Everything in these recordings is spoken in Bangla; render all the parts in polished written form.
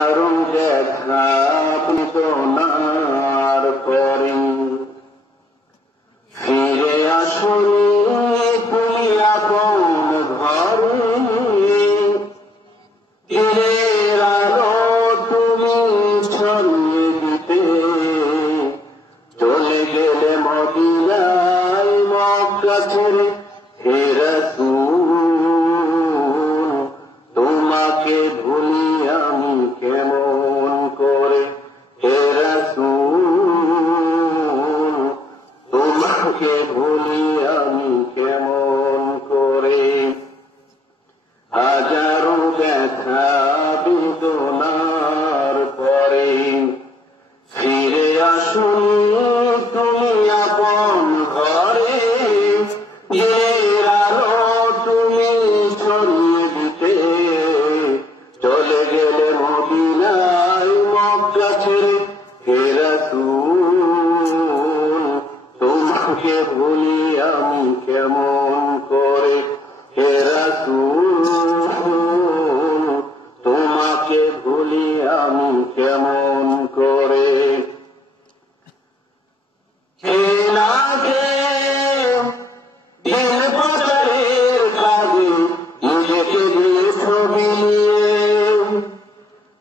দারুণ দেখা আপনার পরে ফিরে আসুন তুমি আপন ঘরে, দিনের আলো তুমি ছড়িয়ে দিতে চলে গেলে মদিনায় মক্কা ছেড়ে। হে রাসূল তোমাকে ভুলি আমি কেমন করে, হে রাসূল তোমাকে ভুলি আমি কেমন করে। হাজারো ব্যথা বেদনার পরে ফিরে আসুন তুমি আপন ঘরে, দিনের আলো তুমি ছড়িয়ে দিতে চলে গেলে মদিনায় মক্কা ছেড়ে। হে রাসূল তোমাকে ভুলি আমি কেমন করে, হে রাসূল তোমাকে ভুলি আমি কেমন করে। কে না কে দিন প্রচারের কাজে নিজেকে দিয়ে ছবি নিয়ে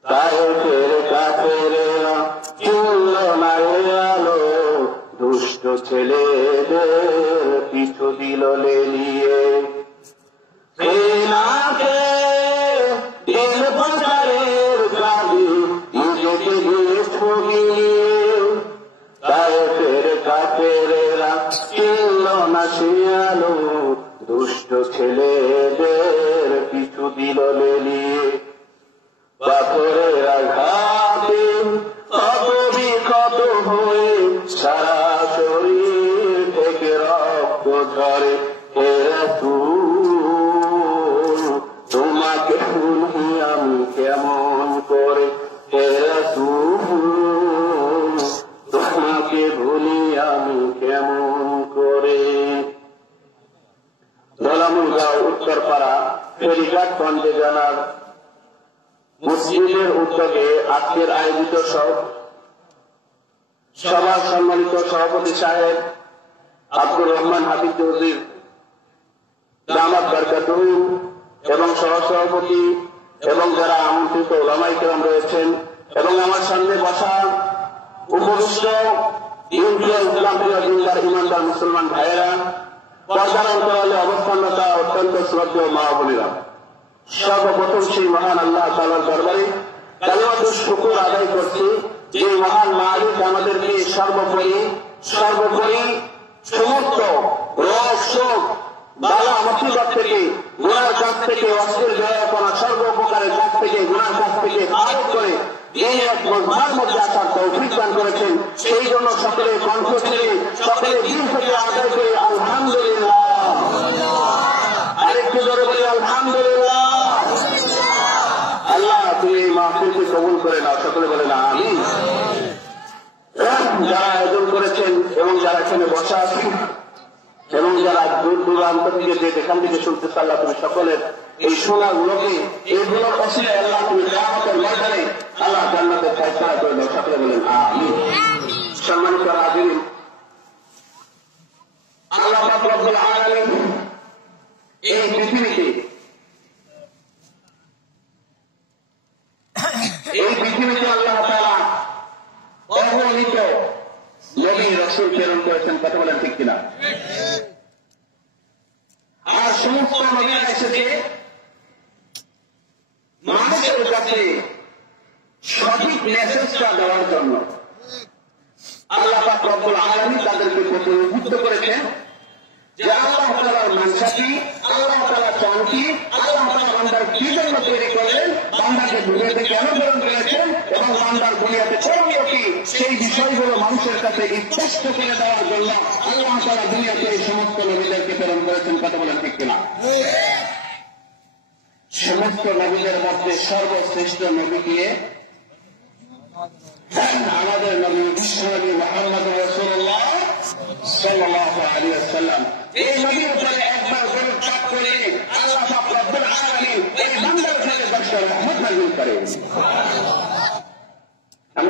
তায়েফের কাফেরেরা চলল না আলো, দুষ্ট ছেলেদের পিছু দিল লেলিয়ে। কে না কে দিন প্রচারের কাজে নিজেকে দিয়ে ছবি নিয়ে তায়েফের কাফেরেরা চলল না সে আলো, দুষ্ট ছেলেদের পিছু দিল লেলিয়ে। পাথরের আঘাতে কত বিক্ষত হয়ে সারা শরীর থেকে রক্ত ঝরে। হে রাসূল তোমাকে ভুলি আমি কেমন করে, হে রাসূল তোমাকে ভুলি আমি কেমন করে। ধলামুলগাঁও উত্তরপাড়া ফেরিঘাট পন্থে জানার মসজিদের উদ্যোগে আজকের আয়োজিত সভার সম্মানিত সভাপতি সাহেব আব্দুর রহমান হাফিজ চৌধুরীর দামাত বরকাতুহু এবং সহসভাপতি এবং যারা আমন্ত্রিত উলামায়ে কেরাম রয়েছেন এবং আমার সামনে বসা উপবিষ্ট ইসলাম প্রিয় দিনদার ইমানদার মুসলমান ভাইয়েরা, পর্দার অন্তরালে অবস্থানরতা অত্যন্ত শ্রদ্ধেয় মা বোনেরা, সর্বপ্রথম সেই মহান আল্লাহ তাআলার দরবারে কালিমাতুশ শুকর আদায় করছি যে মহান মালিক আমাদেরকে সর্বোপরি সমস্ত রোগ শোক বালা মুসিবত থেকে, গুনার কাছ থেকে, অশ্লীল বেয়াপনা, সর্বপ্রকারের কাছ থেকে, গুনার কাছ থেকে পার করে এই এক মজমার মধ্যে আসার তৌফিক দান করেছেন। সেই জন্য সকলে কণ্ঠ ছেড়ে সকলে দিন থেকে আদায় করে আলহামদুলিল্লাহ। আরেকটু জোরে বলি আলহামদুলিল্লাহ। আল্লাহ তুমি এই মাহফিলকে কবুল করে নাও, সকলে বলে না আমিন। যারা আয়োজন করেছেন এবং যারা এখানে বসা আছেন এবং যারা দূর দূরান্ত থেকে যেখান থেকে শুনতেছে, আল্লাহ তুমি সকলের এই শোনাগুলোকে এইগুলোর ওসিলায় আল্লাহ তুমি কিয়ামতের ময়দানে আল্লাহ জান্নাতের ফায়সালা করে দাও, সকলে বলেন আমিন। সম্মানিত হাজিরিন, আল্লাহ পাক রব্বুল আলামিন এই পৃথিবীতে আল্লাহ তাআলা অগণিত নবী রাসূল প্রেরণ করেছেন, কথা বলেন ঠিক কিনা? আর সমস্ত নবীরা এসেছে মানুষের কাছে সঠিক মেসেজটা দেওয়ার জন্য। আল্লাহ পাক রব্বুল আলামিন তাদেরকে প্রতিনিধিত্ব করেছেন যে আল্লাহ তাআলার মানসা কি, আল্লাহ তাআলা চান কি, আল্লাহ তাআলা বান্দার কি জন্য তৈরি করলেন, বান্দাকে দুনিয়াতে কেন প্রেরণ করেছেন এবং বান্দার দুনিয়াতে করণীয় কি, সেই বিষয়গুলো মানুষের কাছে স্পষ্ট করে দেওয়ার জন্য আল্লাহ তাআলা দুনিয়াতে এই সমস্ত নবীদেরকে প্রেরণ করেছেন, কথা বলেন ঠিক কিনা? সমস্ত নবীদের মধ্যে সর্বশ্রেষ্ঠ নবী কে? আমাদের নবী বিশ্বনবী মুহাম্মদ রাসূলুল্লাহ সাল্লাল্লাহু আলাইহি ওয়াসাল্লাম। এই নবীর উপরে একবার গরুর চাপ করে আল্লাহ পাক রব্বুল আলামিন এই বান্দার উপরে বর্ষা রহমত নাযিল করেন।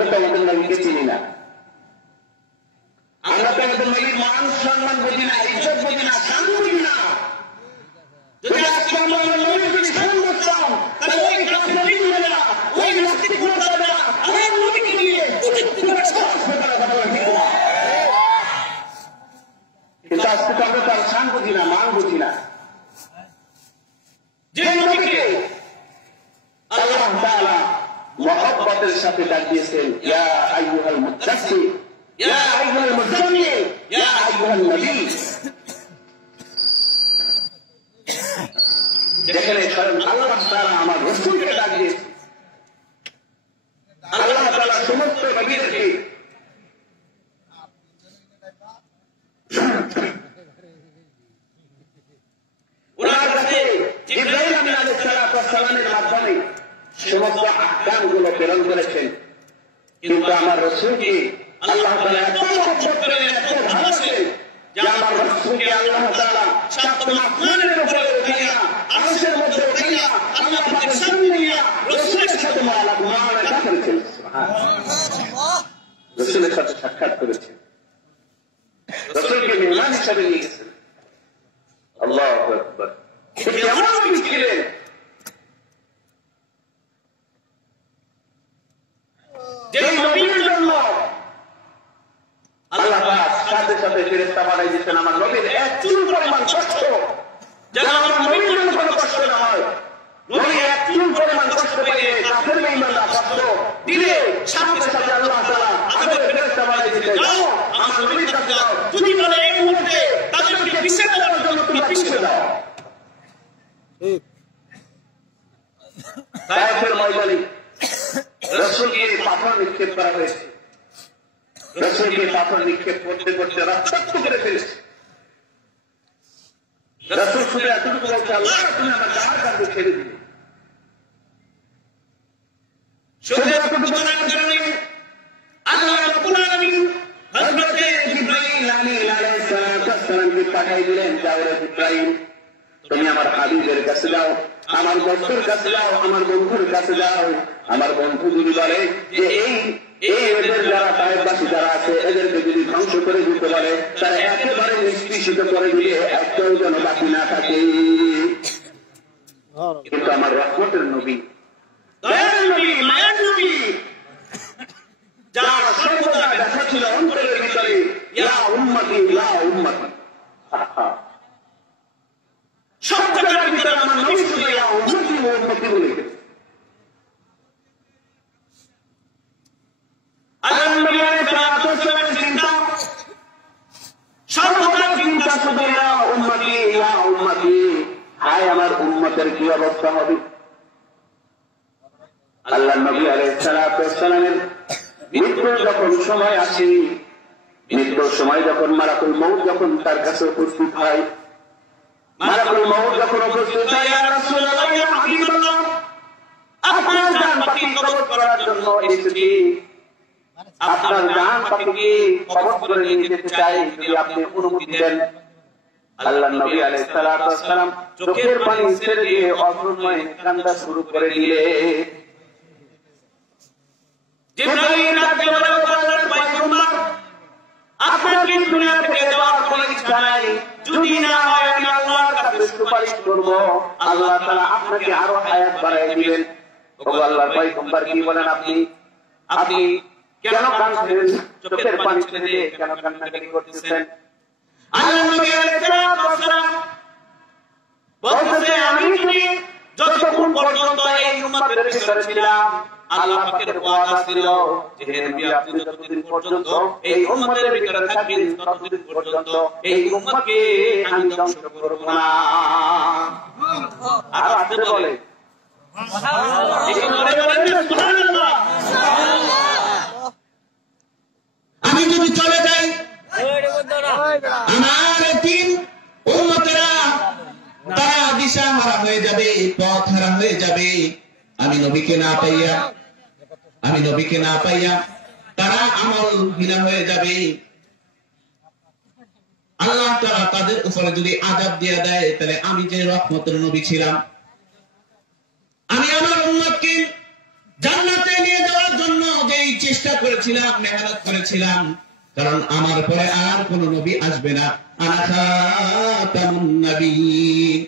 তো আমাদের নবীকে চিনি না, আমরা তো আমাদের নবীর মান সম্মান বুঝি না, ইজ্জত বুঝি না, শান বুঝি না। যদি আজকে আমরা আমাদের নবীর যদি শান বুঝতাম, তাহলে ওই কাফের না, ওই নাস্তিক মুরতাদা আমার নবীকে নিয়ে কিন্তু আজকে তো আমরা তার শান বুঝি না, মান বুঝি না। যে নবীকে আল্লাহ তাআলা মহব্বতের সাথে ডাক দিয়েছেন, ইয়া আইয়ুহাল মুদাসসির, ইয়া আইয়ুহাল মুজাম্মিল, ইয়া আইয়ুহান নবী। যেখানে স্বয়ং আল্লাহ তাআলা আমার রাসূলকে ডাক দিয়েছেন, আল্লাহ তাআলা সমস্ত নবীদেরকে ওনার কাছে জিবরাইল আলাইহিস সালামের মাধ্যমে সমস্ত আহকামগুলো প্রেরণ করেছেন। কিন্তু আমার রাসূলকে আল্লাহ তাআলা এত মহব্বত করেন, এত ভালোবাসেন যে আমার রাসূলকে আল্লাহ তাআলা সাতম আসমানের উপরে উঠাইয়া, আরশের মধ্যে উঠাইয়া, আল্লাহ পাকের সামনে নিয়ে রাসূলের সাথে মুআমালা করেছেন। সুবহানাল্লাহ, রাসূলের সাথে সাক্ষাৎ করেছেন, রাসূলকে মেহমান হিসেবে নিয়ে গেছেন। আল্লাহু আকবার। কেমন নবী ছিলেন? যে নবীর জন্য আল্লাহ পাক সাথে সাথে ফেরেশতা পাঠিয়ে দিয়েছেন, আমার নবীর এক চুল পরিমাণ কষ্ট যেন আমার নবীর জন্য কোনো কষ্ট না হয়। নবী এক চুল পরিমাণ কষ্ট পেয়ে কাফের বেঈমানরা কষ্ট দিলে সাথে সাথে আল্লাহ তাআলা আগে ফেরেশতা পাঠিয়ে দিলেন, যাও আমার নবীর কাছে যাও, তুমি বলে এই মুহূর্তে তাদেরকে পিছিয়ে দেওয়ার জন্য তুমি পিছিয়ে দাও। তায়েফের ময়দানে রাসূলকে পাথর নিক্ষেপ করা হয়েছে, রাসূলকে পাথর নিক্ষেপ করতে করতে রক্তাক্ত করে ফেলেছে। রাসূল শুধু এতটুকু বলছে, আল্লাহ তুমি আমার গায়ের কাছে ছেড়ে দিন। শুধু এতটুকু বলার জন্য আল্লাহ রাব্বুল আলামিন হযরতে জিবরাইল আলাইহিস সালামকে পাঠিয়ে দিলেন, যাও রে জিবরাইল, তুমি আমার হাবিবের কাছে যাও, আমার বন্ধুর কাছে যাও, আমার বন্ধুর কাছে যাও। আমার বন্ধু যদি বলে যে এই এদের যারা তায়েফবাসী যারা আছে এদেরকে যদি ধ্বংস করে দিতে পারে, তারা একেবারে নিষ্কৃষিত করে দিয়ে একটাও যেন বাকি না থাকে। কিন্তু আমার রহমতের নবী, দয়ার নবী, মায়ার নবী, যার সর্বদা দেখা ছিল অন্তরের ভিতরে ইয়া উম্মতি ইয়া উম্মতি, সব জায়গার ভিতরে আমার নবী শুধু ইয়া উম্মতি উম্মতি বলে গেছে। আল্লাহ নবী আলাইহিস সালামের চিন্তা সর্বদা চিন্তা শুধু ইয়া উম্মতি ইয়া উম্মতি, হায় আমার উম্মতের কি অবস্থা হবে। আল্লাহ নবী আলাইহিস সালামের মৃত্যুর যখন সময় আসে, মৃত্যুর সময় যখন মালাকুল মউত যখন তার কাছে উপস্থিত হয়, মালাকুল মউত যখন উপস্থিত হয়, ইয়া রাসূলুল্লাহ ইয়া হাবিবাল্লাহ, আপনার জান পাখি কবজ করার জন্য এসেছি, আপনার জান পাখিকে কবজ করে নিয়ে যেতে চাই, যদি আপনি অনুমতি দেন। আল্লাহ নবী আলাইহিস সালাম চোখের পানি ছেড়ে দিয়ে অশ্রুময় কান্না শুরু করে দিলেন। জিবরাইল ডাকতে বলল, আল্লাহর পয়গম্বর, আপনার কি দুনিয়া থেকে যাওয়ার কোনো ইচ্ছা নাই? যদি না হয় আমি আল্লাহর কাছে সুপারিশ করব, আল্লাহ তাআলা আপনাকে আরো হায়াত বাড়ায় দিবেন। ওগো আল্লাহর পয়গম্বর, কি বলেন আপনি? আপনি কেন কাঁদছেন? চোখের পানি ছেড়ে দিয়ে কেন কান্নাকাটি করতেছেন? আল্লাহ নবী আলাইহিস সালাম বলতেছে, আমি যতক্ষণ পর্যন্ত এই উম্মতের ভিতরে ছিলাম, আল্লাহ পাকের ওয়াদা ছিল যে হে নবী, আপনি যতদিন পর্যন্ত এই উম্মতের ভিতরে থাকবেন ততদিন পর্যন্ত এই উম্মতকে আমি ধ্বংস করব না। আর আসলে বলে সুবহানাল্লাহ, আমি যদি চলে যাই আমার তিন উম্মতেরা তারা দিশা হারা হয়ে যাবে, পথ হারা হয়ে যাবে। আমি নবীকে না পাইয়া তারা আমলহীনা হয়ে যাবে। আল্লাহ তাআলা তাদের উপরে যদি আযাব দিয়ে দেয়, তাহলে আমি যে রহমতের নবী ছিলাম, আমি আমার উম্মতকে জান্নাতে নিয়ে যাওয়ার জন্য যেই চেষ্টা করেছিলাম, মেহনত করেছিলাম, কারণ আমার পরে আর কোন নবী আসবে না। আনা খাতামুন নবিয়্যিন,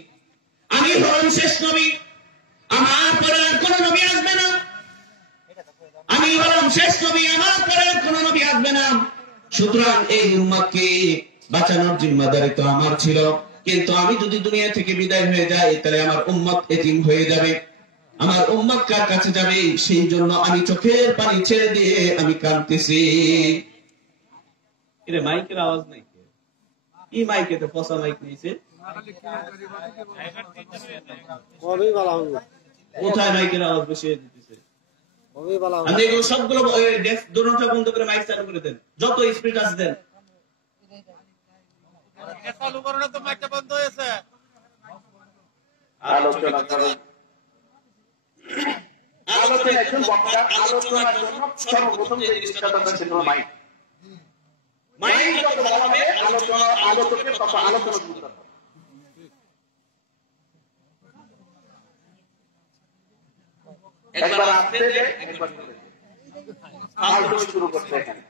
আমি হলাম শেষ নবী, আমার পরে আর কোন নবী আসবে না। আমি হলাম শেষ নবী, আমার পরে আর কোন নবী আসবে না। সুতরাং এই উম্মতকে বাঁচানোর জিম্মাদারি তো আমার ছিল, কিন্তু আমি যদি দুনিয়া থেকে বিদায় হয়ে যাই তাহলে আমার উম্মত এতিম হয়ে যাবে। আমার উম্মত কার কাছে যাবে? সেই জন্য আমি চোখের পানি ছেড়ে দিয়ে আমি কাঁদতেছি। এর মাইকের আওয়াজ নাই, কি মাইকে তো পচা মাইক নিয়েছে, কোথায় মাইকের আওয়াজ বসিয়ে দিতেছে? সবগুলো দোনোটা বন্ধ করে মাইক চালু করে দেন, যত স্পিড আছে দেন। চালু করো না তো, মাইকটা বন্ধ হয়েছে। আলোচনা করুন, আলোচনা একজন বক্তা আলোচনার জন্য সর্বপ্রথম যে জিনিসটা দরকার ছিল মাইক। মাইক যত বলা হবে আলোচনা, আলোচকের তত আলোচনা শুরু করতে হবে। একবার আসতে দে, একবার আলোচনা শুরু করতে এখানে।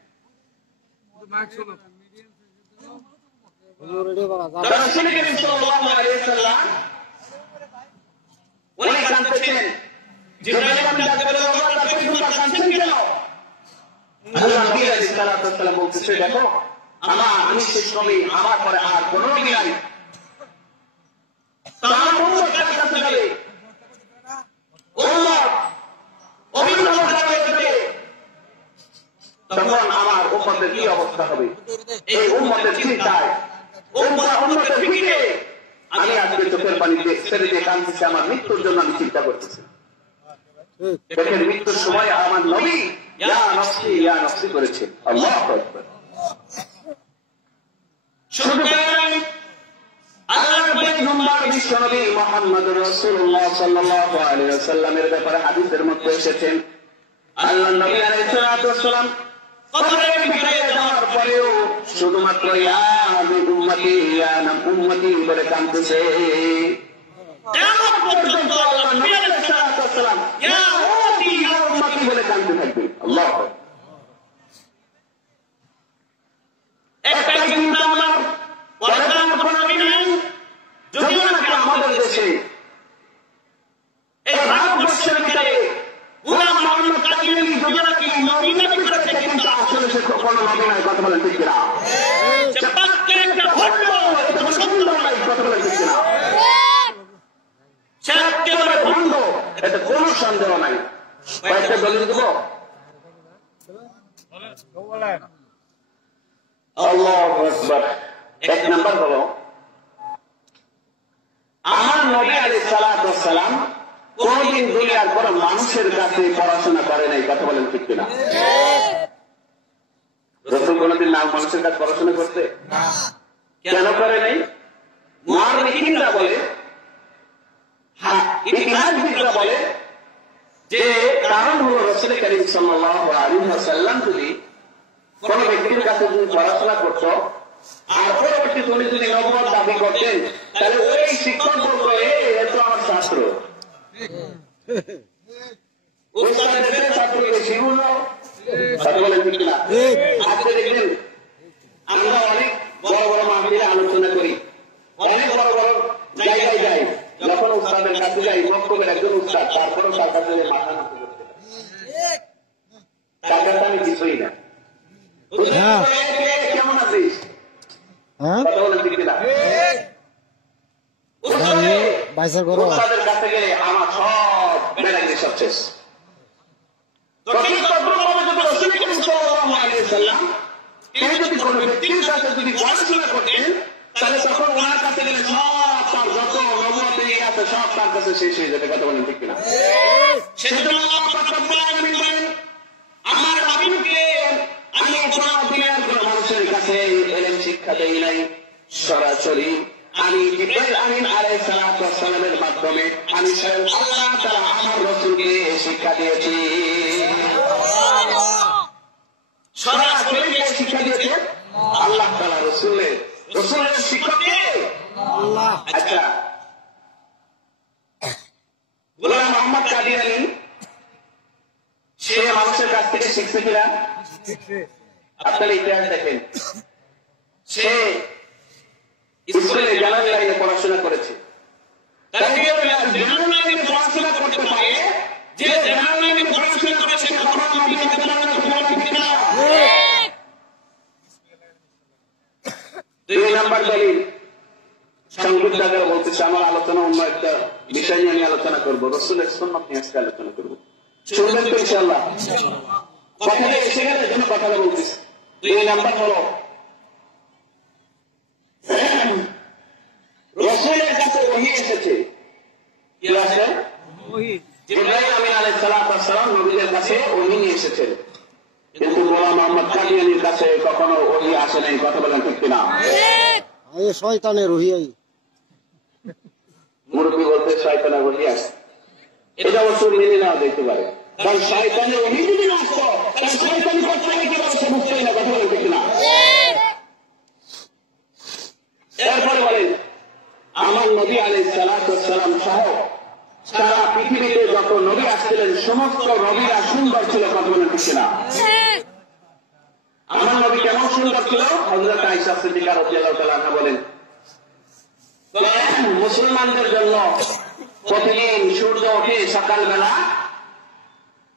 রাসূল করিম সাল্লাল্লাহু আলাইহি ওয়াসাল্লাম উনি কাঁদতেছেন, জিবরাইল আমিন ডাক বলে, বাবা তাকে তোমরা কাঁদছেন কেন? আল্লাহ নবী আলাইহিস সালাতু ওয়াস সালাম বলতেছে, দেখো আমি শেষ নবী, আমার পরে আর কোন নবী নাই, তার উম্মত কার কাছে যাবে? উম্মত অভিভাবক হয়ে যাবে, তখন আমার উম্মতের কি অবস্থা হবে? এই উম্মতের চিন্তায়, উম্মতের ফিকিরে আমি আজকে চোখের পানিতে ছেড়ে দিয়ে কাঁদতেছি, আমার মৃত্যুর জন্য আমি চিন্তা করতেছি। দেখেন মৃত্যুর সময় আমার নবী ইয়া নফসি ইয়া নফসি করেছেন। আল্লাহু আকবার। শুধু তাই, আল্লাহর পয়গম্বর বিশ্বনবী মুহাম্মদুর রাসূলুল্লাহ সাল্লাল্লাহু আলাইহি ওয়াসাল্লামের ব্যাপারে হাদিসের মধ্যে এসেছেন, আল্লাহর নবী আলাইহিস সালাতু ওয়াস সালাম কবরের ভিতরে যাওয়ার পরেও শুধুমাত্র ইয়া উম্মতি ইয়া উম্মতি বলে কাঁদতেছে। কিয়ামত পর্যন্ত আল্লাহর নবী আলাইহিস সালাতু ওয়াস সালাম ইয়া উম্মতি ইয়া উম্মতি বলে কাঁদতে থাকবে। আল্লাহু আকবার। একটা চিন্তা আমার পরকার কোন নবী নাই, যদিও নাকি আমাদের দেশে এই ভারতবর্ষের ভিতরে গোলাম মোহাম্মদ কাদিয়ানী যদিও নাকি নবী নবী করেছে, কিন্তু আসলে সে কোনো নবী নয়। কথা বলেন ঠিক কিনা? সে পাক্কের একটা ভণ্ড, এটা কোনো সুন্দর নয়। কথা বলেন ঠিক কিনা? সে একেবারে ভণ্ড, এটা কোনো সন্দেহ নাই। কয়েকটা দলিল দেব। আল্লাহু আকবার। এক নাম্বার হলো, আমার নবী আলাইহিস সালাতু ওয়াস সালাম কোনদিন দুনিয়ার কোন মানুষের কাছে পড়াশোনা করে নাই। কথা বলেন ঠিক কিনা? রাসূল কোনদিন না মানুষের কাছে পড়াশোনা করতে? কেন করে নাই? মুআররিখিনরা বলে, ইতিহাসবিদরা বলে যে কারণ হলো রাসূল করিম সাল্লাল্লাহু আলাইহি ওয়াসাল্লাম যদি কোন ব্যক্তির কাছে যদি পড়াশোনা করত আর পরবর্তীতে উনি যদি নবুয়ত দাবি করতেন, তাহলে ওই শিক্ষক বলতো, এ তো আমার ছাত্র, ছাত্রকে শিখুন। কথা বলেন ঠিক না? আজকে দেখবেন আমরা অনেক বড় বড় মাহফিলে আলোচনা করি, অনেক বড় বড় জায়গায় যাই, যখন উস্তাদের কাছে যাই, বক্তব্যের একজন উস্তাদ, তারপরেও তার কাছে মাথা নত করতে তার কাছে আমি কিছুই না। কেমন আছিস? কথা বলেন ঠিক না? উস্তাদের কাছে গেলে আমার সব বেড়াগিরি সব শেষ। তিনি যদি কোন ব্যক্তির কাছে যদি পড়াশোনা করতেন, তাহলে তখন ওনার কাছে গেলে সব তার যত নবুয়ত আছে সব তার কাছে শেষ হয়ে যেতে। কথা বলেন ঠিক কিনা? সেজন্য আমার নবীকে আমি দুনিয়ার কোন মানুষের কাছে এলেম শিক্ষা দেই নাই, সরাসরি আমি জিবরাইল আমিন আলাইহিস সালাতু ওয়াস সালামের মাধ্যমে আমি স্বয়ং আল্লাহ তাআলা আমার রাসূলকে শিক্ষা দিয়েছি। সরাসরি শিক্ষা দিয়েছে আল্লাহ তাআলা রাসূলের শিক্ষক কে? আল্লাহ। আচ্ছা, গোলাম মোহাম্মদ কাদিয়ানী সে মানুষ মানুষের কাছ থেকে শিখছে কিনা? আপনারা ইতিহাস দেখেন, সে স্কুলে জেনারেল লাইনে পড়াশোনা করেছে। জেনারেল লাইনে পড়াশোনা করতে পারে, যে জেনারেল লাইনে পড়াশোনা করে সে কখনো নবী হতে পারে না। দুই নাম্বার দলিল, সংক্ষিপ্ত আকারে বলতেছে, আমার আলোচনা অন্য একটা বিষয় নিয়ে আমি আলোচনা করবো, রাসূলের সুন্নাত নিয়ে আজকে আলোচনা করবো। শুনবেন তো ইনশাআল্লাহ? কথাটা এসে গেলে জন্য কথাটা বলতেছি। দুই নাম্বার হলো, রাসূলের কাছে ওহী এসেছে। কি আছে? জিবরাইল আমিন আলাইহিস সালাতু ওয়াস সালাম নবীদের কাছে ওহী নিয়ে এসেছেন, কিন্তু গোলাম মোহাম্মদ কাদিয়ানীর কাছে কখনো ওহী আসে নাই। কথা বলেন ঠিক কিনা? শয়তানের ওহী। মুরব্বী বলতে শয়তানের ওহী আসে, এটা অবশ্য মেনে নেওয়া যেতে পারে, কারণ শয়তানের ওহী যদি না আসতো তাহলে শয়তানি করতে হবে কিভাবে সে বুঝতেই না। কথা বলেন ঠিক কিনা? এরপরে বলেন, আমার নবী আলাইহিস সালাতু ওয়াস সালাম সহ সারা পৃথিবীতে যত নবী আসছিলেন সমস্ত নবীরা সুন্দর ছিল। কথা বলেন ঠিক কিনা? আমার নবী কেমন সুন্দর ছিল? হযরত আয়েশা সিদ্দিকা রাদিয়াল্লাহু তাআলা আনহা বলেন, মুসলমানদের জন্য প্রতিদিন সূর্য ওঠে সকালবেলা,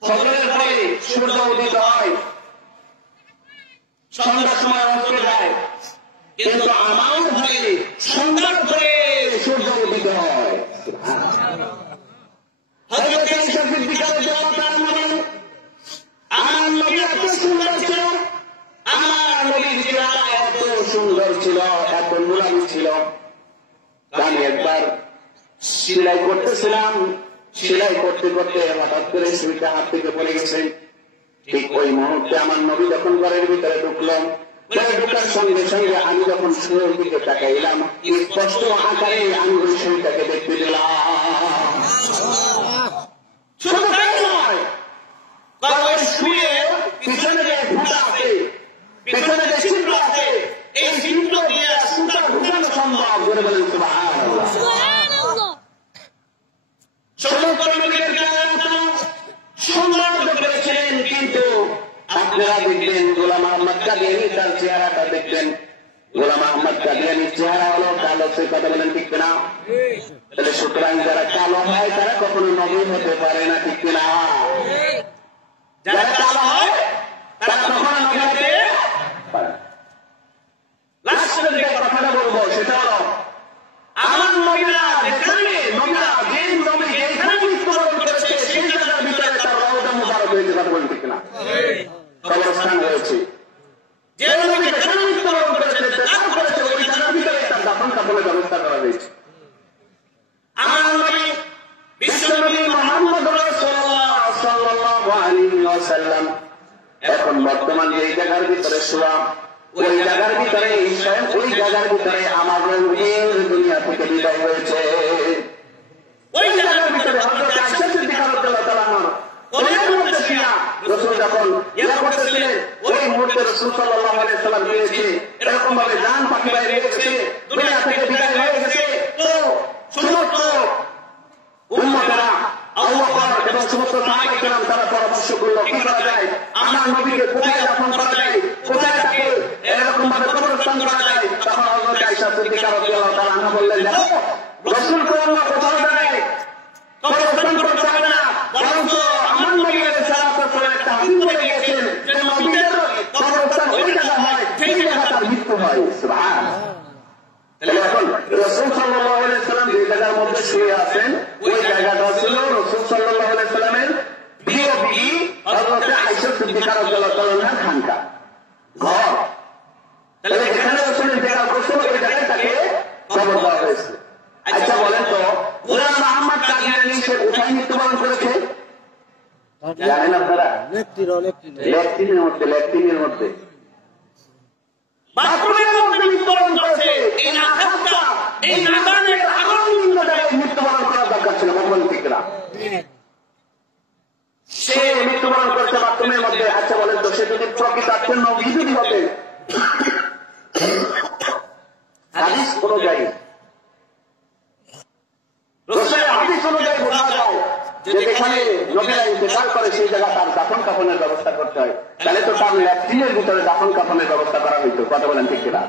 ফজরের পরে সূর্য উদিত হয়, সন্ধ্যার সময় অস্ত যায়, কিন্তু আমার ঘরে সন্ধ্যার পরে সূর্য উদিত হয়। হযরত আয়েশা সিদ্দিকা রাদিয়াল্লাহু তাআলা বলেন, আমার নবী এত সুন্দর ছিল, আমার নবীর চেহারা এত সুন্দর ছিল, এত নুরানি ছিল, আমি একবার সেলাই করতেছিলাম, সেলাই করতে করতে হঠাৎ করে সুইটা হাত থেকে পড়ে গেছে। ঠিক ওই মুহূর্তে আমার নবী যখন ঘরের ভিতরে ঢুকলাম, ঘরে ঢুকার সঙ্গে সঙ্গে আমি যখন সুয়ের দিকে তাকাইলাম, স্পষ্ট আকারে আমি ওই সুইটাকে দেখতে দিলাম। শুধু তাই নয়, ওই সুয়ের পিছনে যে ফুটা আছে, পিছনে যে ছিদ্র আছে, এই ছিদ্র দিয়ে সুতা ঢুকানো সম্ভব। বলে বলেন সুবহানাল্লাহ। সমস্ত নবীদের সৌন্দর্য করেছিলেন, কিন্তু আপনারা দেখবেন গোলাম মোহাম্মদ কাদিয়ানী তার চেহারাটা দেখবেন, গোলাম মোহাম্মদ কাদিয়ানীর চেহারা হলো কালো। সে কথা বলেন ঠিক কিনা? তাহলে সুতরাং যারা কালো হয় তারা কখনো নবী হতে পারে না, ঠিক কিনা? যারা কালো হয় তারা কখনো নবী হতে পারে না। লাস্টে যে কথাটা বলবো সেটা হলো, আমার নবীরা যেখানে যেখানে মৃত্যুবরণ করেছে সেই জায়গার ভিতরে তার রওজা মুবারক হয়েছে। কথা বলেন ঠিক কিনা? কবরস্থান হয়েছে। যে নবী যেখানে মৃত্যুবরণ করেছে, দাফন করেছে, ওই জায়গার ভিতরে তার দাফন কাফনের ব্যবস্থা করা হয়েছে। আমার নবী বিশ্বনবী মুহাম্মদ রাসূলুল্লাহ সাল্লাল্লাহু আলাইহি ওয়াসাল্লাম এখন বর্তমান যে জায়গার ভিতরে শোয়া, ওই জায়গার ভিতরে স্বয়ং ওই জায়গার ভিতরে আমার রূহের দুনিয়া থেকে বিদায় হয়েছে। ওই জায়গার ভিতরে হযরত আয়েশা সিদ্দিকা রাদিয়াল্লাহু তাআলা আনহা ওনার মধ্যে ছিল রাসূল যখন ইয়া করতেছিলেন, ওই মুহূর্তে রাসূল সাল্লাল্লাহু আলাইহি ওয়াসাল্লাম দিয়েছে এরকম ভাবে জান পাখি বাইরে গেছে, দুনিয়া থেকে বিদায় হয়ে গেছে। তো সমস্ত উম্মতেরা আবু বকর এবং সমস্ত সাহাবায়ে কেরাম তারা পরামর্শ করলো কি করা যায়, আমার নবীকে কোথায় দাফন করা যায়, কোথায় তাকে এরকম ভাবে কবরস্থান করা যায়। তখন হযরত আয়েশা সিদ্দিকা রাদিয়াল্লাহু তাআলা আনহা বললেন, দেখো রাসূলকে অন্য কোথাও জায়গায় কবরস্থান করতে হবে না, বরং আমার নবী আলাইহিস সালাতু ওয়াস সালাম একটা হাদিস বলে গিয়েছেন যে নবীদের কবরস্থান ওই জায়গা হয়, সেই জায়গা তার মৃত্যু হয়। সুবহানাল্লাহ। তাহলে এখন রাসূল সাল্লাল্লাহু আলাইহি ওয়াসাল্লাম যে জায়গার মধ্যে শুয়ে আছেন, ওই জায়গাটা ছিল রাসূল সাল্লাল্লাহু আলাইহি ওয়াসাল্লামের প্রিয় বিবি হযরত আয়েশা সিদ্দিকা রাদিয়াল্লাহু তাআলার খানকা ঘর। তাহলে এখানে রাসূলের জায়গা করছিল, ওই জায়গায় তাকে কবর দেওয়া হয়েছে। আচ্ছা বলেন তো, গোলাম মোহাম্মদ কাদিয়ানী সে কোথায় মৃত্যুবরণ করেছে জানেন আপনারা? লেকটিনের মধ্যে বাথরুমের মধ্যে মৃত্যুবরণ করেছে। এই নাকাবটা, এই নাকাবের আগুন জায়গায় মৃত্যুবরণ করার দরকার ছিল। ভগবান ঠিক না, সে মৃত্যুবরণ করেছে বাথরুমের মধ্যে। আচ্ছা বলেন তো, সে যদি প্রকৃতার্থে নবী যদি হতে, হাদিস অনুযায়ী রাসূলের হাদিস অনুযায়ী বোঝা যায় যে যেখানে নবীরা ইন্তেকাল করে সেই জায়গা তার দাফন কাফনের ব্যবস্থা ব্যবস্থা করতে হয়, তাহলে তো তার ল্যাট্রিনের ভিতরে দাফন কাফনের ব্যবস্থা করা হইতো। কথা বলেন ঠিক কিনা?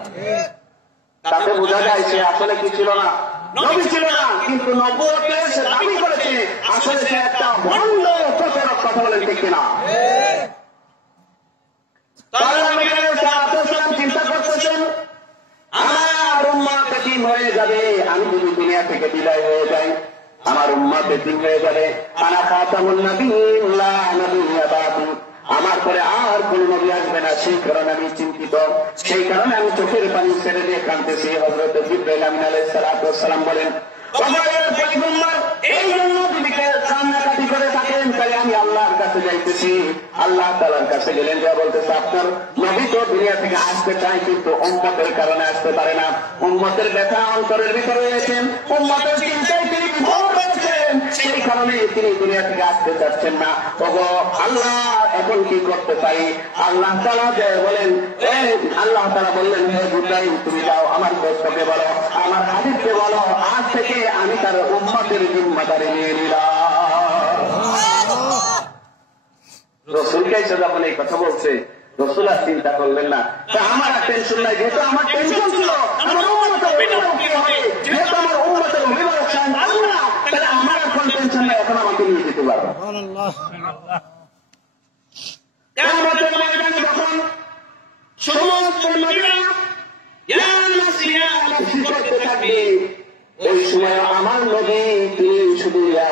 তাতে বোঝা যায় সে আসলে কি ছিল না, নবী ছিল না, কিন্তু নবুয়তে সে দাবি করেছে আসলে সে একটা ভণ্ড প্রচারক। কথা বলেন ঠিক কিনা? চিন্তা করতেছেন আমার উম্মত এতিম হয়ে যাবে, আমি যদি দুনিয়া থেকে বিদায় হয়ে যাই আমার উম্মত এতিম হয়ে যাবে। আনা খাতামুন নাবিয়্যিন লা নাবিয়্যা বা'দি, আমার পরে আর কোন নবী আসবে না, সেই কারণে আমি চিন্তিত, সেই কারণে আমি চোখের পানি ছেড়ে দিয়ে কাঁদতেছি। হযরত জিবরাইল আমিন আলাইহিস সালাতু ওয়াস সালাম বলেন, এই জন্য যদি কান্নাকাটি করে থাকেন তাহলে আমি আল্লাহর কাছে যাইতেছি। আল্লাহ তাআলার কাছে গেলেন, যা বলতেছে আপনার নবী তো দুনিয়া থেকে আসতে চায় কিন্তু উম্মতের কারণে আসতে পারে না, উম্মতের ব্যথা অন্তরের ভিতরে রয়েছেন, উম্মতের চিন্তায় তিনি বিভোর রয়েছেন, সেই কারণে তিনি দুনিয়া থেকে আসতে চাচ্ছেন না। ওগো আল্লাহ এখন কি করতে পারি? আল্লাহ তাআলা বলেন, আল্লাহ তাআলা বললেন, হে জিবরাইল তুমি যাও আমার দোস্তকে বলো, আমার হাবিবকে বলো, আজ থেকে আমি তার উম্মতের জিম্মাদারি নিয়ে নিলাম। রসুলকে এসে যখন এই কথা বলছে, রসুল আর চিন্তা করলেন না আমার টেনশন নাই, যেহেতু আমার টেনশন ছিল আমার উম্মতের অভিভাবক কি হবে, যেহেতু আমার উম্মতের অভিভাবক স্বয়ং আল্লাহ, তাহলে আমার এখন টেনশন নাই, এখন আমাকে নিয়ে যেতে পারবো। কিয়ামতের ময়দানে যখন সমস্ত নবীরা ইয়া নাফসি ইয়া নাফসি করতে থাকবে, ওই সময় আমার নবী তিনি শুধু ইয়া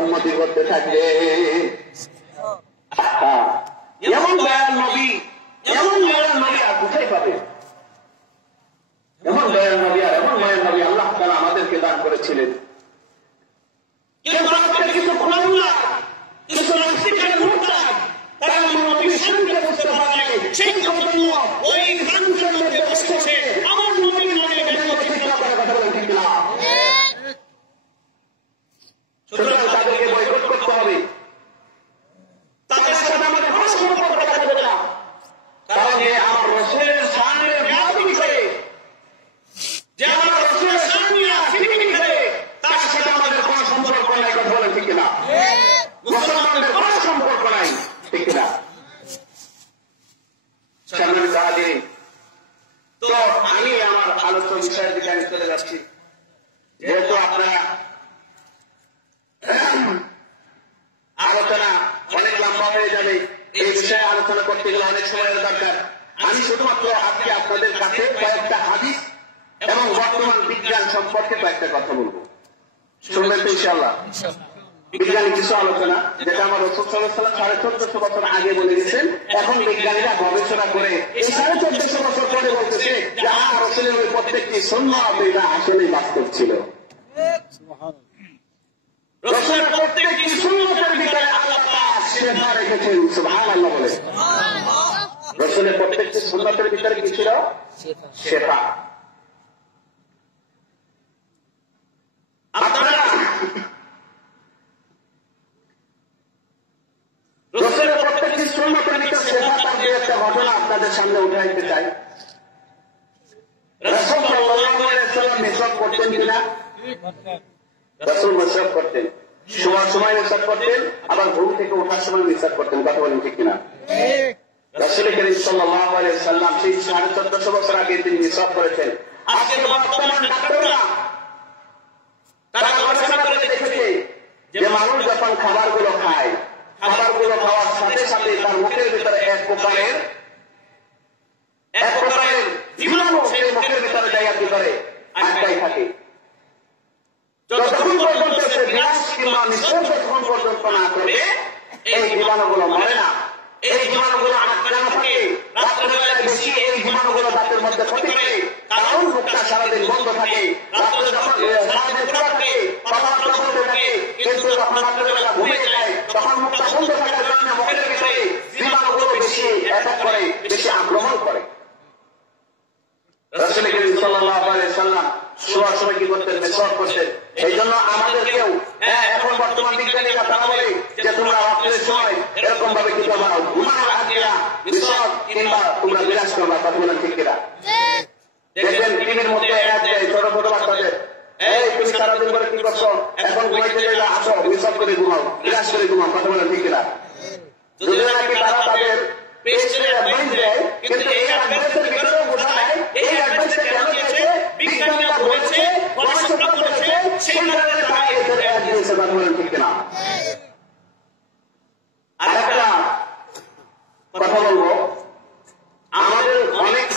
উম্মতি করতে থাকবে। এমন দয়াল নবী, এমন দয়াল নবী আর কোথায় পাবে? এমন দয়াল নবী আর এমন দয়াল নবী আল্লাহ তাআলা আমাদেরকে দান করেছিলেন। কিন্তু আজকে কিছু খোলা কিছু নাস্তিকের মুরতাদ তারা নবীর শানকে বুঝতে পারে, সেই জন্য ওই ফ্রান্সের মধ্যে বসেছে আমার নবীর নামে ব্যঙ্গচিত্র করে কথা বলেন ঠিক না? সুতরাং তাদেরকে বয়কট করতে হবে, তাদের সাথে আমাদের কোনো সম্পর্ক রাখা যাবে না, কারণ যে আমার রসুলের সামনে বিয়াদবি করে, যে আমার রসুলের সামনে ফিকিরি করে, তার সাথে আমাদের কোনো সম্পর্ক নাই। কথা বলেন ঠিক না? মুসলমানদের কোনো সম্পর্ক নাই, ঠিক না? সম্মানিত হাজিরিন, তো আমি আমার আলোচ্য বিষয়ের দিকে আমি চলে যাচ্ছি। যেহেতু আপনারা আলোচনা অনেক লম্বা হয়ে যাবে, এই বিষয়ে আলোচনা করতে গেলে অনেক সময়ের দরকার। আমি শুধুমাত্র আজকে আপনাদের কাছে কয়েকটা হাদিস এবং বর্তমান বিজ্ঞান সম্পর্কে কয়েকটা কথা বলবো, শুনবেন তো ইনশাআল্লাহ? বিজ্ঞানী কিছু আলোচনা যেটা আমার রাসূল সাল্লাল্লাহু আলাইহি ওয়াসাল্লাম 1450 বছর আগে বলে গেছেন, এখন বিজ্ঞানীরা গবেষণা করে এই 1450 বছর পরে বলতেছে যে রাসূলের ওই প্রত্যেকটি সুন্নাত এটা আসলেই বাস্তব ছিল। রাসূলের প্রত্যেকটি সুন্নাতের ভিতরে আল্লাহ পাক শিফা রেখেছেন। সুবহানাল্লাহ বলে। রাসূলের প্রত্যেকটি সুন্নাতের ভিতরে কি ছিল? শিফা। আপনারা রাসূলের প্রত্যেকটি সুন্নাতের ভিতরে শিফা তার যে একটা ঘটনা আপনাদের সামনে উঠাইতে চাই। রাসূল সাল্লাল্লাহু আলাইহি ওয়াসাল্লাম মিসওয়াক করতেন কিনা? রাসূল মিসওয়াক করতেন, শোয়ার সময় মিসওয়াক করতেন, আবার ঘুম থেকে ওঠার সময় মিসওয়াক করতেন। কথা বলেন ঠিক কিনা? রাসূল করিম সাল্লাল্লাহু আলাইহি ওয়াসাল্লাম সেই 1450 বছর আগে তিনি মিসওয়াক করেছেন। আজকে বর্তমান ডাক্তাররা তারা গবেষণা করে দেখেছে যে মানুষ যখন খাবারগুলো খায়, খাবারগুলো খাওয়ার সাথে সাথে তার মুখের ভিতরে এক প্রকারের জীবাণু সেই মুখের ভিতরে জায়গা কি করে আটকাই থাকে। যতক্ষণ পর্যন্ত সে বিনাশ কিংবা নিঃশ্বাস যতক্ষণ পর্যন্ত না করবে এই জীবাণুগুলো মরে না। এই জীবাণুগুলো আটকানো থাকে, রাত্রেবেলায় বেশি এই জীবাণুগুলো দাঁতের মধ্যে ক্ষতি করে, কারণ মুখটা সারাদিন বন্ধ থাকে, রাত্রে যখন সারাদিন খোলা থাকে কথাবার্তা বলতে থাকে, কিন্তু যখন রাত্রেবেলা ঘুমিয়ে যায় তখন মুখটা বন্ধ থাকার কারণে মুখের ভিতরে জীবাণুগুলো বেশি অ্যাটাক করে, বেশি আক্রমণ করে। রাসূল করিম সাল্লাল্লাহু আলাইহি ওয়াসাল্লাম শোয়ার সময় কি করতেন? মিসওয়াক করতেন। এই জন্য আমাদেরকেও এখন বর্তমান বিজ্ঞানীরা তারা বলে যে তোমরা রাত্রের সময় এরকম ভাবে কি করবা, ঘুমানোর আগে মিসওয়াক কিংবা তোমরা বিরাজ করবা। কথা বলেন ঠিক কিনা? দেখবেন টিভির মধ্যে অ্যাড দেয় ছোট ছোট বাচ্চাদের, এই তুমি সারাদিন করে কি করছো, এখন ঘুমাইতে গেলে আসো মিসওয়াক করে ঘুমাও, বিরাজ করে ঘুমাও। কথা বলেন ঠিক কিনা? যদি নাকি তারা তাদের পেস্টের অ্যাডভাইস দেয়, কিন্তু এই অ্যাডভাইসের ভিতরেও বোঝা যায় এই অ্যাডভাইসটা কেন দিয়েছে, বিজ্ঞানীরা বলেছে, গবেষকরা বলেছে, সেই কারণে তারা এদের অ্যাডভাইসে বাদ বলেন, ঠিক না? আর একটা কথা বলবো, আমাদের অনেক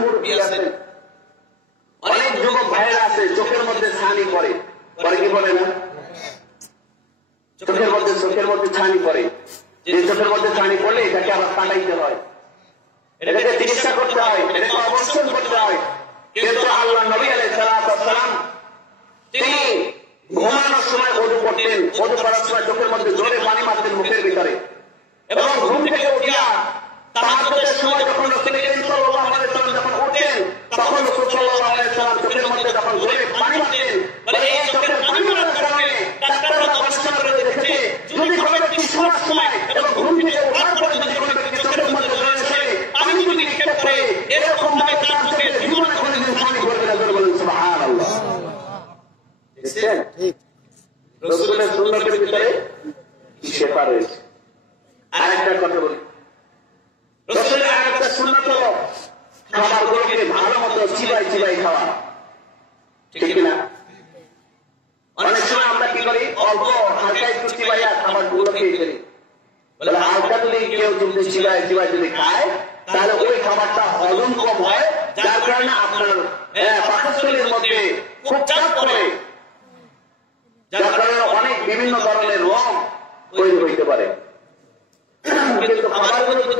মুরব্বী আছে, অনেক যুবক ভাইয়েরা আছে, চোখের মধ্যে ছানি পড়ে, পরে কি বলে না, চোখের মধ্যে ছানি পড়ে, যে চোখের মধ্যে ছানি পড়লে এটাকে আবার কাটাইতে হয়, এটাকে চিকিৎসা করতে হয়, এটাকে অবস্থান করতে হয়। কিন্তু আল্লাহ নবী আলাইহিস সালাম তিনি ঘুমানোর সময় ওযু করতেন, ওযু করার সময় চোখের মধ্যে জোরে পানি মারতেন মুখের ভিতরে, এবং ঘুম থেকে উঠিয়া তাহাজ্জুদের সময় যখন রাসূল করিম সাল্লাল্লাহু আলাইহি ওয়াসাল্লাম যখন উঠতেন, তখন রাসূল সাল্লাল্লাহু আলাইহি ওয়াসাল্লাম চোখের মধ্যে যখন জোরে পানি মারতেন, বলে এই চোখের পানি মারার কারণে ডাক্তাররা গবেষণা করে দেখেছে, যদি কোনো ব্যক্তি শোয়ার সময় এবং ঘুম থেকে ওঠার পরে যদি কোনো ব্যক্তি চোখের মধ্যে জোরে জোরে পানি যদি নিক্ষেপ করে, এরকম ভাবে তার চোখে জীবনে কোনোদিন পানি পড়বে না। জোরে বলেন সুবহানাল্লাহ। দেখছেন রাসূলের সুন্নতের ভিতরে কি শেফা রয়েছে। আরেকটা কথা বলি, রাসূলের আরেকটা সুন্নাত হলো খাবারগুলোকে ভালো মতো চিবাই চিবাই খাওয়া, ঠিক না? অনেক সময় আমরা কি করি, অল্প হালকা একটু চিবাইয়া খাবারগুলো খেয়ে ফেলি। বলে হালকা যদি কেউ যদি চিবাই চিবাই যদি খায়, তাহলে ওই খাবারটা হজম কম হয়, যার কারণে আপনার পাকস্থলীর মধ্যে খুব চাপ পড়ে, যার কারণে অনেক বিভিন্ন ধরনের রোগ তৈরি হইতে পারে। কিন্তু খাবারগুলো যদি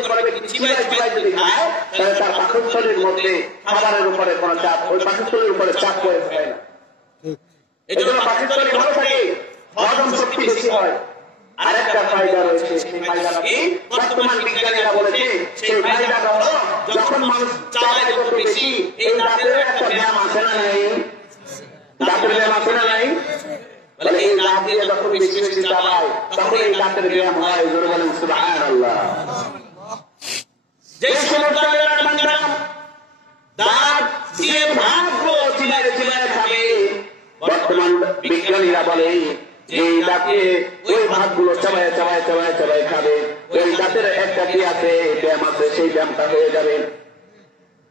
চিবাই চিবাই যদি খায়, তাহলে তার পাকস্থলীর মধ্যে খাবারের উপরে কোনো চাপ, ওই পাকস্থলীর উপরে চাপ পড়ে থাকে না। এই জন্য পাকস্থলী ভালো থাকে, হজম শক্তি বেশি হয়। আরেকটা ফায়দা রয়েছে, সেই ফায়দাটা কি বর্তমান বিজ্ঞানীরা বলেছে, সেই ফায়দাটা হলো যখন মানুষ চাবায় যত বেশি, এই দাঁতের একটা ব্যায়াম আছে না নাই, দাঁতের ব্যায়াম আছে না নাই, বলে এই দাঁত দিয়ে যখন বেশি বেশি চাবায় তখন এই দাঁতের ব্যায়াম হয়। জোরে বলেন সুবহানাল্লাহ। যে সমস্যা দাঁত দিয়ে ভাগগুলো চিবায় চিবায় খাবে, বর্তমান বিজ্ঞানীরা বলে যে দাঁতে ওই ভাগগুলো চাবায় চাবায় চাবায় চাবায় খাবে, ওই দাঁতের একটা কি আছে, ব্যায়াম আছে, সেই ব্যায়ামটা হয়ে যাবে।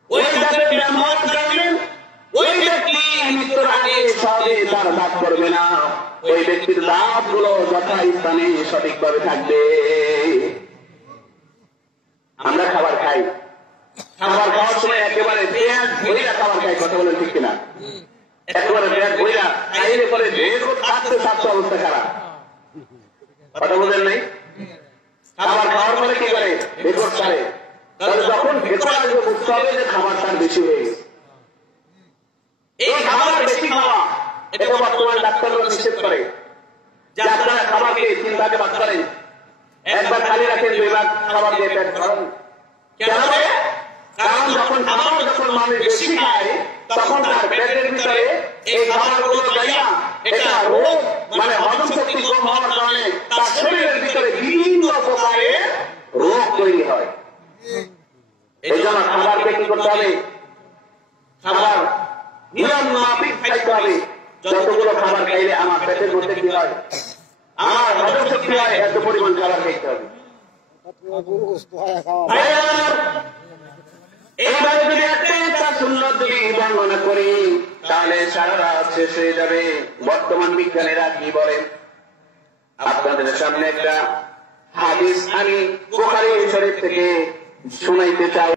ওই দাঁতের ব্যায়াম হওয়ার কারণে ওই ব্যক্তি মৃত্যুর আগে সহজে তার দাঁত পড়বে না, ওই ব্যক্তির দাঁত গুলো যথাস্থানে সঠিকভাবে থাকবে। আমরা খাবার খাই, খাবার খাওয়ার সময় একেবারে পেট ভইরা খাবার খাই, কথা বলেন ঠিক কিনা? একেবারে পেট ভইরা খাইলে পরে থাকতে থাকতে অবস্থা খারাপ, কথা বলেন নাই? খাবার খাওয়ার পরে কি করে ভেতর ছাড়ে, তাহলে যখন ভেতর আসবে বুঝতে হবে যে খাবারটার বেশি হয়ে গেছে। এই খাবার বেশি খাওয়া এটা বর্তমান ডাক্তাররা নিষেধ করে, যে আপনারা খাবারকে 3 ভাগে ভাগ করেন, একবার খালি রাখেন, 2 ভাগ খাবার দিয়ে পেট ভরান। কেন? কারণ যখন খাবার যখন মানুষ বেশি খায়, তখন তার পেটের ভিতরে এই খাবারগুলো যাইয়া এটা রোগ মানে হজম শক্তি কম হওয়ার কারণে তার শরীরের ভিতরে বিভিন্ন প্রকারের রোগ তৈরি হয়। এই জন্য খাবারকে কি করতে হবে, খাবার নিয়ম মাফিক খাইতে হবে। যতগুলো খাবার খাইলে আমার পেটের মধ্যে কি হয়, আমার হজম শক্তি হয়, এত পরিমাণ খাবার খাইতে হবে। এইভাবে যদি একটা সুন্নত যদি বর্ণনা করি, তাহলে সারা রাত শেষ হয়ে যাবে। বর্তমান বিজ্ঞানীরা কি বলেন, আপনাদের সামনে একটা হাদিস আমি বুখারী শরীফ থেকে শুনাইতে চাই।